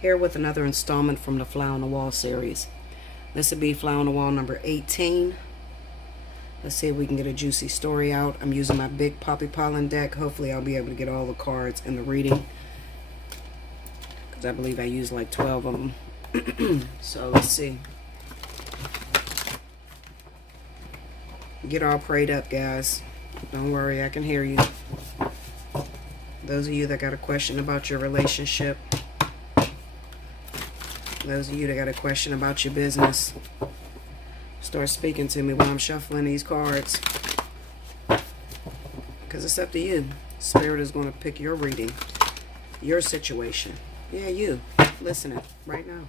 Here with another installment from the Fly on the Wall series. This would be Fly on the Wall number 18. Let's see if we can get a juicy story out. I'm using my big Poppy Pollen deck. Hopefully I'll be able to get all the cards in the reading, because I believe I used like 12 of them. So let's see. Get all prayed up, guys. Don't worry, I can hear you. Those of you that got a question about your relationship, those of you that got a question about your business, start speaking to me while I'm shuffling these cards, because it's up to you. Spirit is going to pick your reading, your situation. Yeah, you listening right now.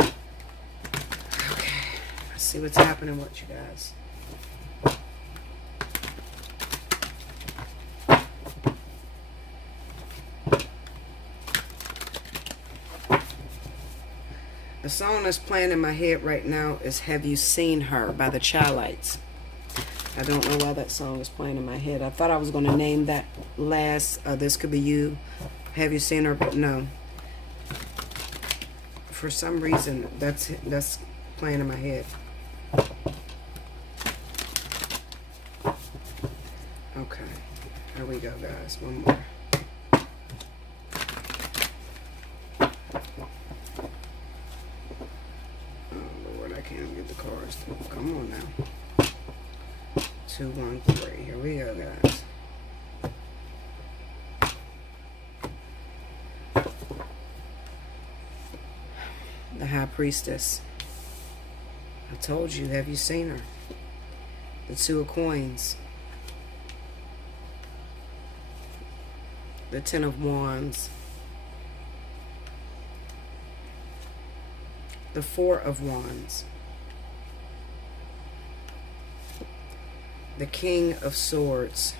Okay, let's see what's happening with you guys. The song that's playing in my head right now is Have You Seen Her by the Chilites. I don't know why that song is playing in my head. I thought I was going to name that last, This Could Be You, Have You Seen Her, but no. For some reason, that's playing in my head. Okay, here we go, guys. One more. Cards. Come on now. 2, 1, 3. Here we go, guys. The High Priestess. I told you, have you seen her? The 2 of Coins. The 10 of Wands. The 4 of Wands. The King of Swords.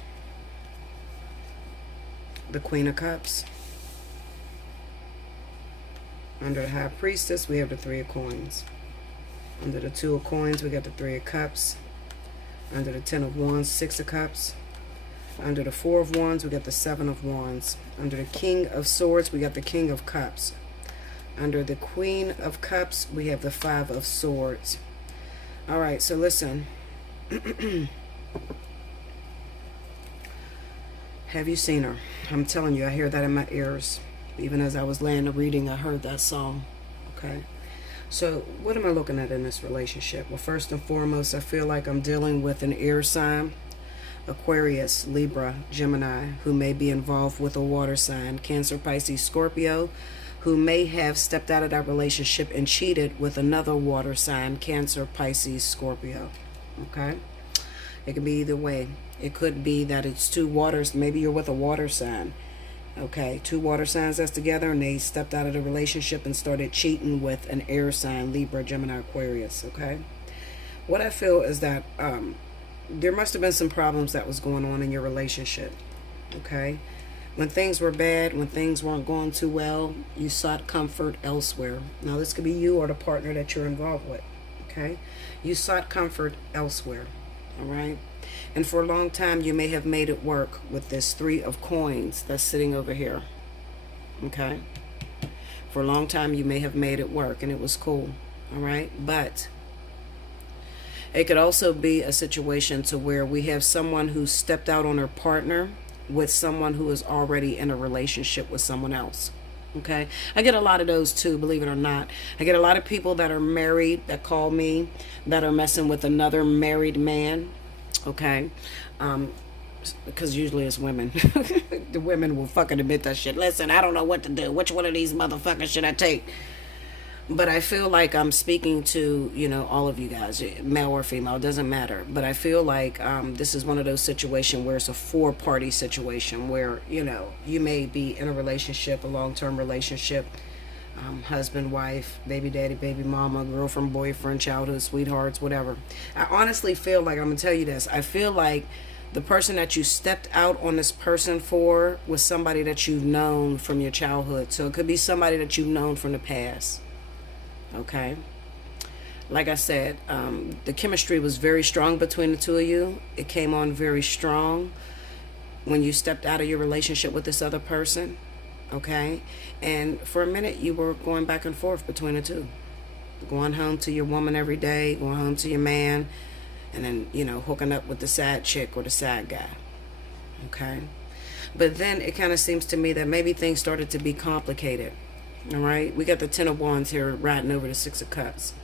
The Queen of Cups. Under the High Priestess, we have the 3 of Coins. Under the 2 of Coins, we got the 3 of Cups. Under the 10 of Wands, 6 of Cups. Under the 4 of Wands, we got the 7 of Wands. Under the King of Swords, we got the King of Cups. Under the Queen of Cups, we have the 5 of Swords. All right, so listen. Have you seen her? I'm telling you, I hear that in my ears. Even as I was laying the reading, I heard that song. Okay. So what am I looking at in this relationship? Well, first and foremost, I feel like I'm dealing with an air sign, Aquarius, Libra, Gemini, who may be involved with a water sign, Cancer, Pisces, Scorpio, who may have stepped out of that relationship and cheated with another water sign, Cancer, Pisces, Scorpio. Okay. It could be either way. It could be that it's 2 waters. Maybe you're with a water sign. Okay, 2 water signs that's together, and they stepped out of the relationship and started cheating with an air sign, Libra, Gemini, Aquarius. Okay. What I feel is that there must have been some problems that was going on in your relationship. Okay. When things were bad, when things weren't going too well, you sought comfort elsewhere. Now, this could be you or the partner that you're involved with. Okay. You sought comfort elsewhere. All right. And for a long time, you may have made it work with this 3 of Coins that's sitting over here. Okay. For a long time, you may have made it work and it was cool. All right. But it could also be a situation to where we have someone who stepped out on her partner with someone who is already in a relationship with someone else. Okay. I get a lot of those too, believe it or not. I get a lot of people that are married that call me that are messing with another married man. Okay. Because usually it's women. The women will fucking admit that shit. Listen, I don't know what to do. Which one of these motherfuckers should I take? But I feel like I'm speaking to, you know, all of you guys, male or female, it doesn't matter. But I feel like this is one of those situations where it's a 4-party situation where, you know, you may be in a relationship, a long-term relationship, husband, wife, baby daddy, baby mama, girlfriend, boyfriend, childhood sweethearts, whatever. I honestly feel like, I'm going to tell you this, I feel like the person that you stepped out on this person for was somebody that you've known from your childhood. So it could be somebody that you've known from the past. Okay. Like I said, the chemistry was very strong between the 2 of you. It came on very strong when you stepped out of your relationship with this other person. Okay? And for a minute, you were going back and forth between the two. Going home to your woman every day, going home to your man, and then, hooking up with the side chick or the side guy. Okay? But then it kind of seems to me that maybe things started to be complicated. All right? We got the Ten of Wands here riding over the Six of Cups.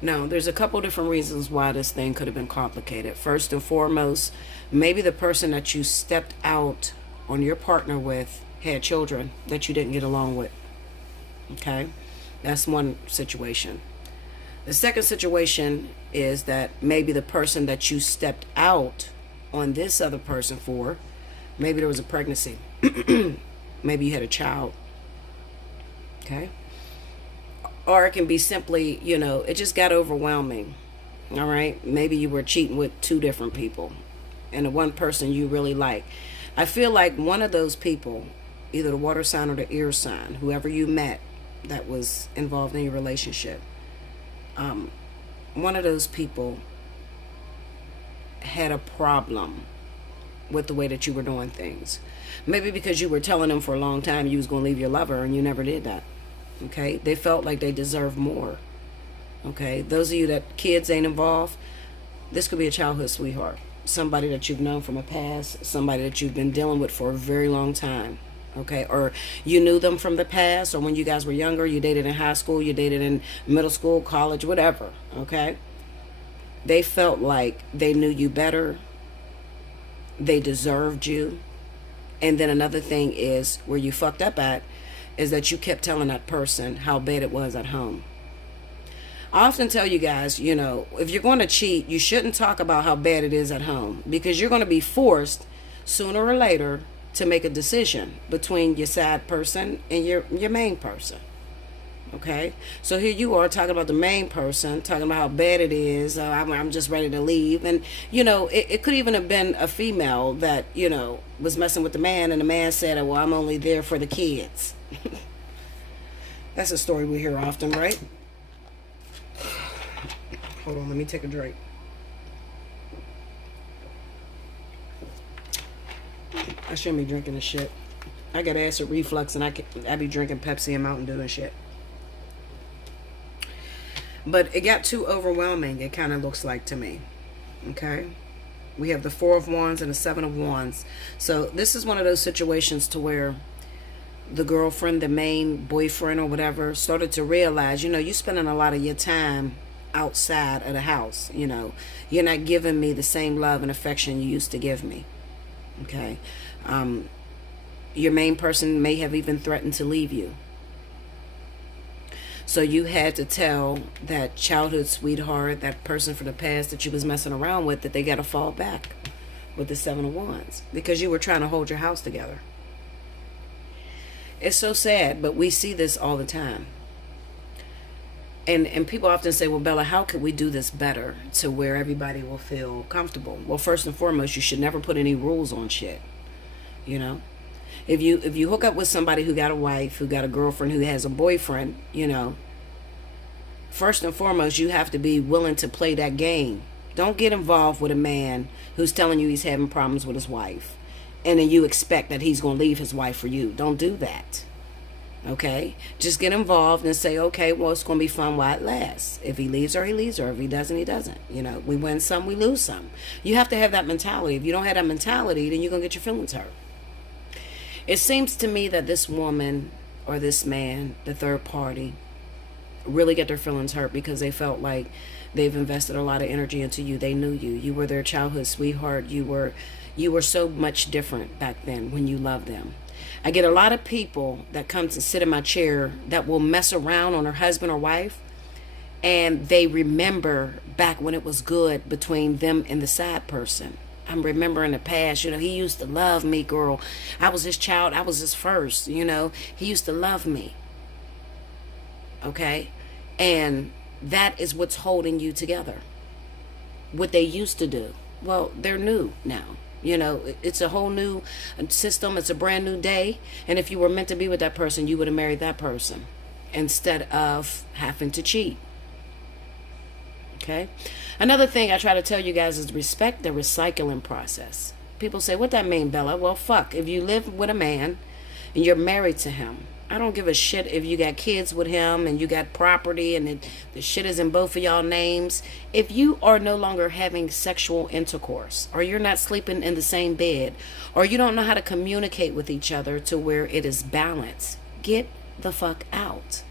Now, there's a couple different reasons why this thing could have been complicated. First and foremost, maybe the person that you stepped out on your partner with had children that you didn't get along with. Okay? That's one situation. The second situation is that maybe the person that you stepped out on this other person for, maybe there was a pregnancy. Maybe you had a child. Okay? Or it can be simply, it just got overwhelming. All right? Maybe you were cheating with two different people and the one person you really like. I feel like one of those people, either the water sign or the air sign, whoever you met that was involved in your relationship, one of those people had a problem with the way that you were doing things. Maybe because you were telling them for a long time you was going to leave your lover and you never did that. Okay? They felt like they deserved more. Okay? Those of you that kids ain't involved, this could be a childhood sweetheart. Somebody that you've known from a past, somebody that you've been dealing with for a very long time. Okay? Or you knew them from the past, or when you guys were younger, you dated in high school, you dated in middle school, college, whatever. Okay? They felt like they knew you better. They deserved you. And then another thing is, where you fucked up at, is that you kept telling that person how bad it was at home. I often tell you guys, if you're going to cheat, you shouldn't talk about how bad it is at home, because you're going to be forced sooner or later to make a decision between your side person and your main person. Okay? So here you are talking about the main person, talking about how bad it is. I'm just ready to leave. And, it could even have been a female that, was messing with the man, and the man said, well, I'm only there for the kids. That's a story we hear often, right? Hold on, let me take a drink. I shouldn't be drinking this shit. I got acid reflux, and I be drinking Pepsi and Mountain Dew and shit. But it got too overwhelming, it kind of looks like to me. Okay? We have the Four of Wands and the Seven of Wands. So this is one of those situations to where the girlfriend, the main boyfriend or whatever, started to realize, you're spending a lot of your time outside of the house. You're not giving me the same love and affection you used to give me. Okay? Your main person may have even threatened to leave you. So you had to tell that childhood sweetheart, that person from the past that you was messing around with, that they got to fall back with the Seven of Wands, because you were trying to hold your house together. It's so sad, but we see this all the time. And people often say, well, Bella, how could we do this better to where everybody will feel comfortable? Well, first and foremost, you should never put any rules on shit. If you hook up with somebody who got a wife, who got a girlfriend, who has a boyfriend, first and foremost, you have to be willing to play that game. Don't get involved with a man who's telling you he's having problems with his wife, and then you expect that he's going to leave his wife for you. Don't do that. Okay? Just get involved and say, okay, well, it's going to be fun while it lasts. If he leaves her, he leaves her. If he doesn't, he doesn't. We win some, we lose some. You have to have that mentality. If you don't have that mentality, then you're going to get your feelings hurt. It seems to me that this woman or this man, the third party, really get their feelings hurt because they felt like they've invested a lot of energy into you. They knew you. You were their childhood sweetheart. You were so much different back then when you loved them. I get a lot of people that come to sit in my chair that will mess around on her husband or wife, and they remember back when it was good between them and the side person. I'm remembering the past, he used to love me, girl. I was his child. I was his first, he used to love me. Okay? And that is what's holding you together. What they used to do. Well, they're new now. It's a whole new system. It's a brand new day. And if you were meant to be with that person, you would have married that person instead of having to cheat. Okay? Another thing I try to tell you guys is respect the recycling process. People say, what that mean, Bella? Well, fuck. If you live with a man and you're married to him. I don't give a shit if you got kids with him and you got property and the shit is in both of y'all names. If you are no longer having sexual intercourse, or you're not sleeping in the same bed, or you don't know how to communicate with each other to where it is balanced, get the fuck out.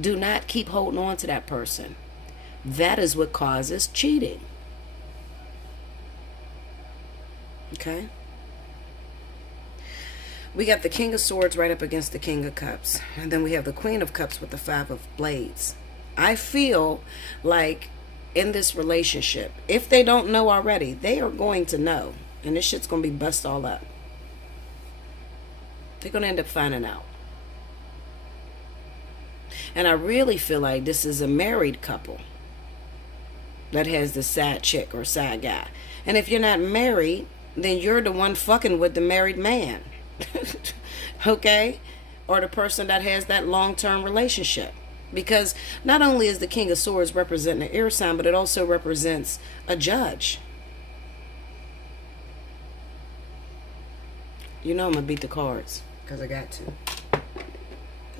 Do not keep holding on to that person. That is what causes cheating. Okay? We got the King of Swords right up against the King of Cups. And then we have the Queen of Cups with the Five of Blades. I feel like in this relationship, if they don't know already, they are going to know. And this shit's going to be bust all up. They're going to end up finding out. And I really feel like this is a married couple that has the side chick or side guy. And if you're not married, then you're the one fucking with the married man. Okay? Or the person that has that long-term relationship. Because not only is the King of Swords representing the air sign, but it also represents a judge. You know I'm going to beat the cards. Because I got to.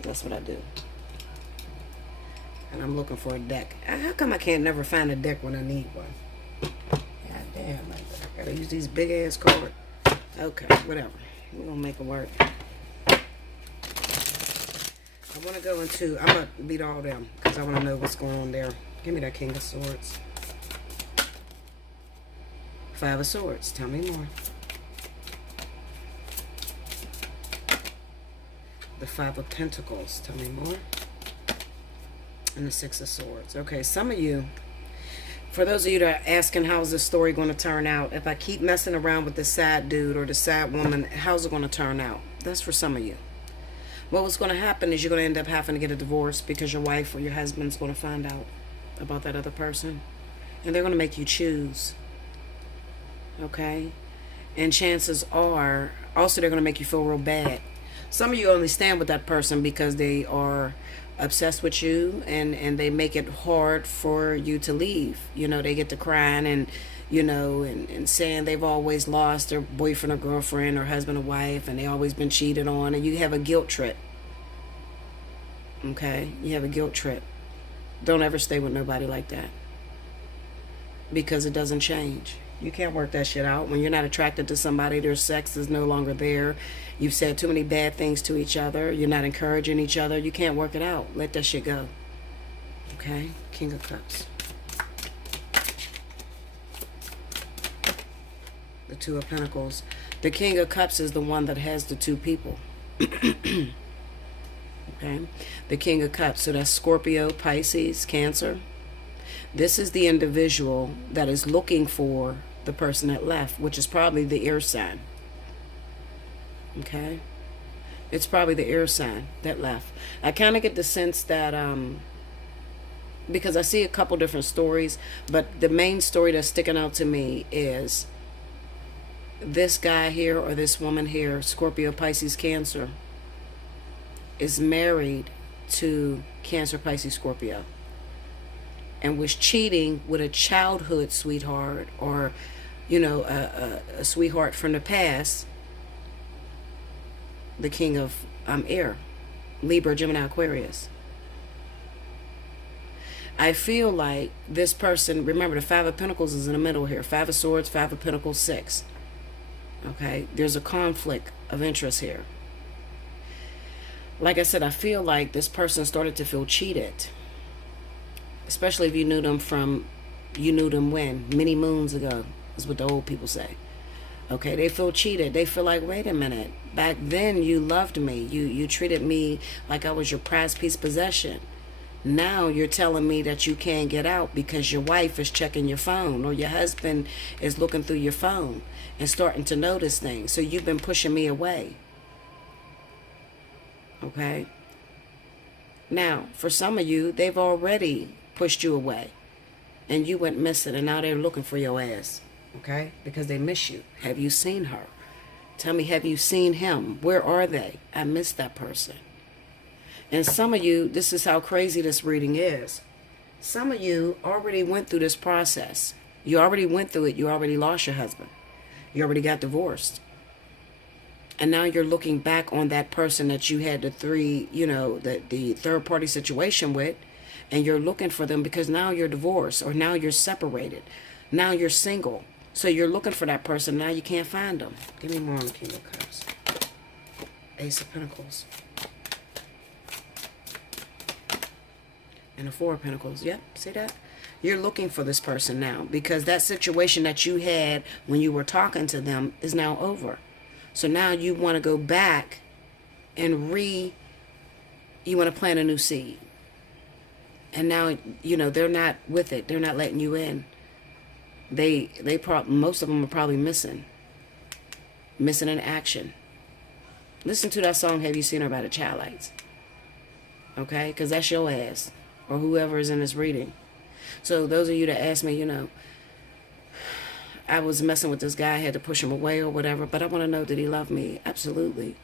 That's what I do. And I'm looking for a deck. How come I can't never find a deck when I need one? God damn, I gotta use these big ass cards. Okay, whatever. We're gonna make it work. I wanna go into, I'm gonna beat all them because I wanna know what's going on there. Give me that King of Swords. Five of Swords, tell me more. The Five of Pentacles, tell me more. And the Six of Swords. Okay, some of you, for those of you that are asking how's this story going to turn out, if I keep messing around with the sad dude or the sad woman, how's it going to turn out? That's for some of you. Well, what's going to happen is you're going to end up having to get a divorce because your wife or your husband's going to find out about that other person. And they're going to make you choose. Okay? And chances are, also they're going to make you feel real bad. Some of you only stand with that person because they are obsessed with you and they make it hard for you to leave. You know, they get to crying and, you know, and saying they've always lost their boyfriend or girlfriend or husband or wife and they always been cheated on, and you have a guilt trip. Okay? You have a guilt trip. Don't ever stay with nobody like that. Because it doesn't change. You can't work that shit out. When you're not attracted to somebody, their sex is no longer there. You've said too many bad things to each other. You're not encouraging each other. You can't work it out. Let that shit go. Okay? King of Cups. The Two of Pentacles. The King of Cups is the one that has the two people. Okay? The King of Cups. So that's Scorpio, Pisces, Cancer. This is the individual that is looking for the person that left, which is probably the air sign. Okay? It's probably the air sign that left. I kind of get the sense that, because I see a couple different stories, but the main story that's sticking out to me is this guy here or this woman here, Scorpio, Pisces, Cancer, is married to Cancer, Pisces, Scorpio, and was cheating with a childhood sweetheart or, you know, a sweetheart from the past, the King of Air, Libra, Gemini, Aquarius. I feel like this person, remember the Five of Pentacles is in the middle here. Five of Swords, Five of Pentacles, 6. Okay, there's a conflict of interest here. Like I said, I feel like this person started to feel cheated. Especially if you knew them when? Many moons ago, is what the old people say. Okay, they feel cheated. They feel like, wait a minute, back then you loved me. You treated me like I was your prized piece possession. Now you're telling me that you can't get out because your wife is checking your phone or your husband is looking through your phone and starting to notice things. So you've been pushing me away. Okay? Now, for some of you, they've already pushed you away and you went missing and now they're looking for your ass. Okay? Because they miss you. Have you seen her? Tell me, have you seen him? Where are they? I miss that person. And some of you, this is how crazy this reading is. Some of you already went through this process. You already went through it. You already lost your husband. You already got divorced. And now you're looking back on that person that you had the third party situation with, and you're looking for them because now you're divorced or now you're separated. Now you're single. So you're looking for that person. Now you can't find them. Give me more on the King of Cups. Ace of Pentacles. And the Four of Pentacles. Yep, see that? You're looking for this person now because that situation that you had when you were talking to them is now over. So now you want to go back and you want to plant a new seed. And now, they're not with it. They're not letting you in. Most of them are probably missing in action. Listen to that song, Have You Seen Her by the Child Lights? Okay? Because that's your ass or whoever is in this reading. So those of you that ask me, I was messing with this guy, I had to push him away or whatever, but I want to know, did he love me? Absolutely.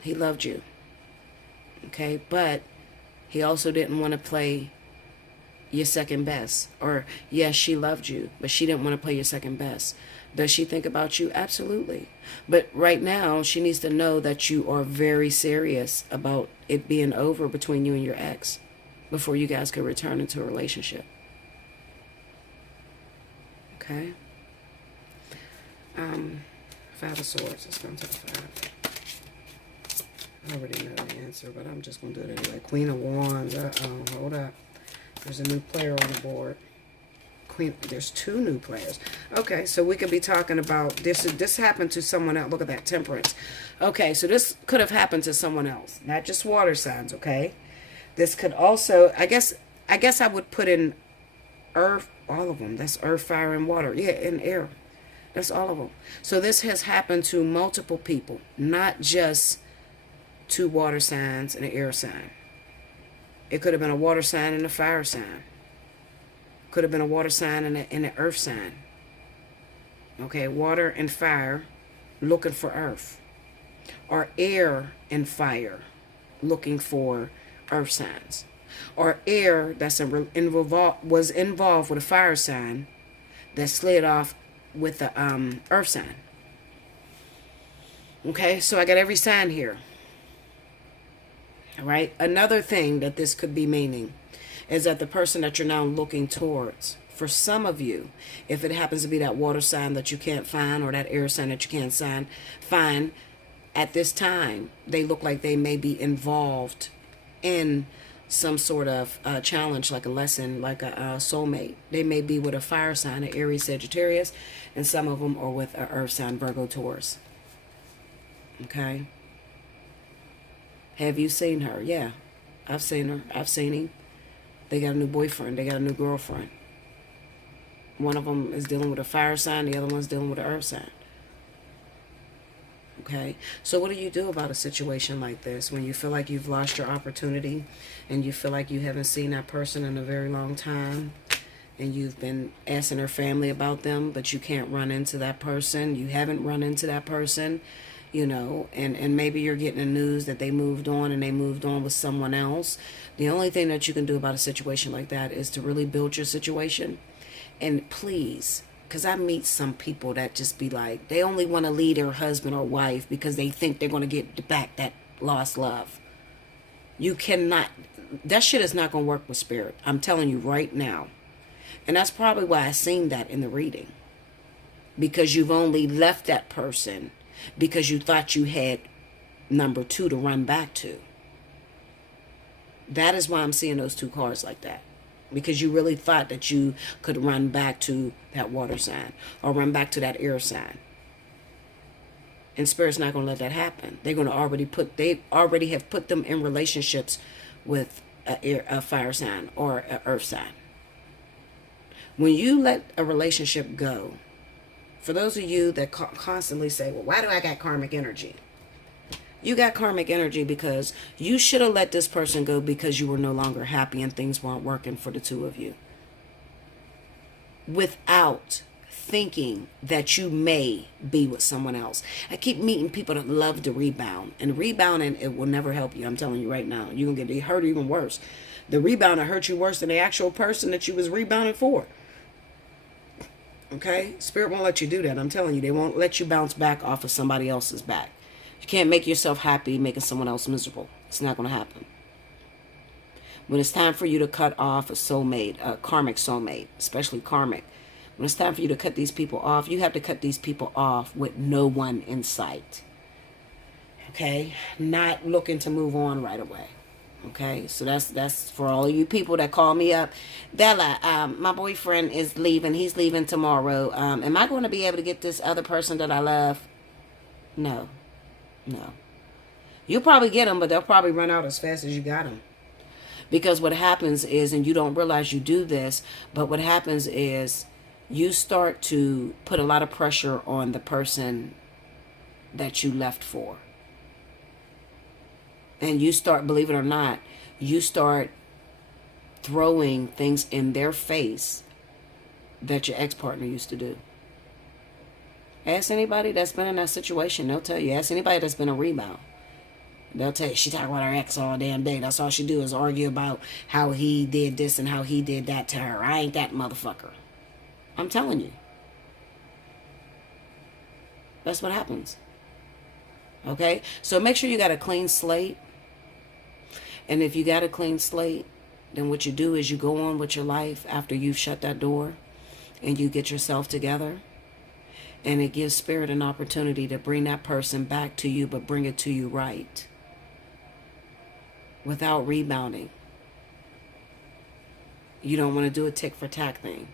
He loved you. Okay? But he also didn't want to play your second best. Or, yes, she loved you, but she didn't want to play your second best. Does she think about you? Absolutely. But right now, she needs to know that you are very serious about it being over between you and your ex before you guys could return into a relationship. Okay? Five of Swords. Let's come to the five. I already know the answer, but I'm just going to do it anyway. Queen of Wands. Uh-oh. Hold up. There's a new player on the board. There's two new players. Okay, so we could be talking about this. This happened to someone else. Look at that, Temperance. Okay, so this could have happened to someone else, not just water signs. Okay, this could also, I guess I would put in earth, all of them. That's earth, fire, and water. Yeah, and air. That's all of them. So this has happened to multiple people, not just two water signs and an air sign. It could have been a water sign and a fire sign. Could have been a water sign and an earth sign. Okay, water and fire looking for earth. Or air and fire looking for earth signs. Or air that's was involved with a fire sign that slid off with the earth sign. Okay, so I got every sign here. All right, another thing that this could be meaning is that the person that you're now looking towards, for some of you, if it happens to be that water sign that you can't find or that air sign that you can't find, at this time, they look like they may be involved in some sort of challenge, like a lesson, like a soulmate. They may be with a fire sign, an Aries, Sagittarius, and some of them are with an earth sign, Virgo, Taurus. Okay? Have you seen her? Yeah, I've seen her. I've seen him. They got a new boyfriend. They got a new girlfriend. One of them is dealing with a fire sign. The other one's dealing with an earth sign. Okay? So what do you do about a situation like this when you feel like you've lost your opportunity and you feel like you haven't seen that person in a very long time and you've been asking their family about them, but you can't run into that person? You haven't run into that person, and maybe you're getting the news that they moved on and they moved on with someone else. The only thing that you can do about a situation like that is to really build your situation. And please, because I meet some people that just be like, they only want to leave their husband or wife because they think they're going to get back that lost love. You cannot, that shit is not going to work with spirit. I'm telling you right now. And that's probably why I seen that in the reading. Because you've only left that person because you thought you had number two to run back to. That is why I'm seeing those two cards like that. Because you really thought that you could run back to that water sign or run back to that air sign. And Spirit's not going to let that happen. They're going to they already have put them in relationships with a fire sign or an earth sign. When you let a relationship go, for those of you that constantly say, well, why do I got karmic energy? You got karmic energy because you should have let this person go because you were no longer happy and things weren't working for the two of you. Without thinking that you may be with someone else. I keep meeting people that love to rebound. And rebounding, it will never help you. I'm telling you right now. You're going to get hurt even worse. The rebound will hurt you worse than the actual person that you was rebounding for. Okay? Spirit won't let you do that. I'm telling you, they won't let you bounce back off of somebody else's back. You can't make yourself happy making someone else miserable. It's not going to happen. When it's time for you to cut off a soulmate, a karmic soulmate, especially karmic, when it's time for you to cut these people off, you have to cut these people off with no one in sight. Okay? Not looking to move on right away. Okay? So that's for all you people that call me up. Bella, my boyfriend is leaving. He's leaving tomorrow. Am I going to be able to get this other person that I love? No. No. You'll probably get them, but they'll probably run out as fast as you got them. Because what happens is, and you don't realize you do this, but what happens is you start to put a lot of pressure on the person that you left for. And you start, believe it or not, you start throwing things in their face that your ex-partner used to do. Ask anybody that's been in that situation, they'll tell you. Ask anybody that's been a rebound. They'll tell you, she talk about her ex all damn day. That's all she do is argue about how he did this and how he did that to her. I ain't that motherfucker. I'm telling you. That's what happens. Okay? So make sure you got a clean slate. And if you got a clean slate, then what you do is you go on with your life after you've shut that door and you get yourself together. And it gives spirit an opportunity to bring that person back to you, but bring it to you right. Without rebounding. You don't want to do a tick for tack thing.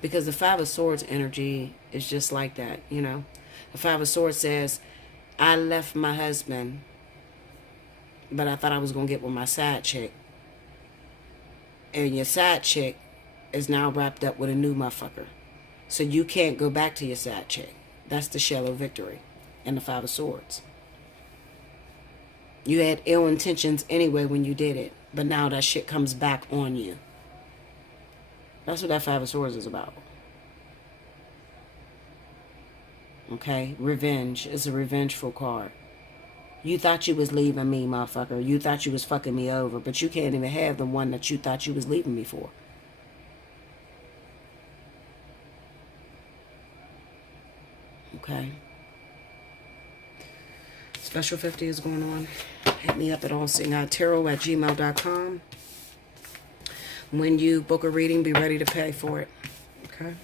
Because the Five of Swords energy is just like that, you know. The Five of Swords says, I left my husband, but I thought I was going to get with my side chick. And your side chick is now wrapped up with a new motherfucker. So you can't go back to your side chick. That's the shell of victory and the Five of Swords. You had ill intentions anyway when you did it, but now that shit comes back on you. That's what that Five of Swords is about. Okay? Revenge is a revengeful card. You thought you was leaving me, motherfucker. You thought you was fucking me over, but you can't even have the one that you thought you was leaving me for. Okay? Special 50 is going on. Hit me up at allseeingeyetarot@gmail.com. When you book a reading, be ready to pay for it. Okay?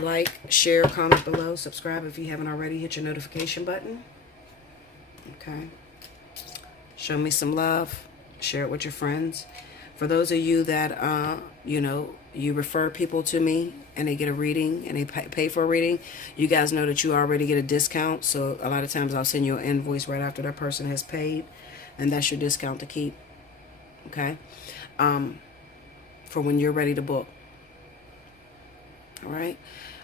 Like, share, comment below, subscribe if you haven't already. Hit your notification button. Okay? Show me some love. Share it with your friends. For those of you that, you know, you refer people to me and they get a reading and they pay for a reading, you guys know that you already get a discount. So a lot of times I'll send you an invoice right after that person has paid, and that's your discount to keep. Okay? For when you're ready to book. All right?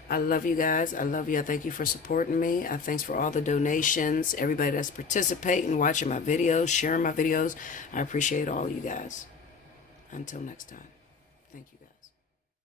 I love you guys. I love you. I thank you for supporting me. I thanks for all the donations, everybody that's participating, watching my videos, sharing my videos. I appreciate all you guys. Until next time.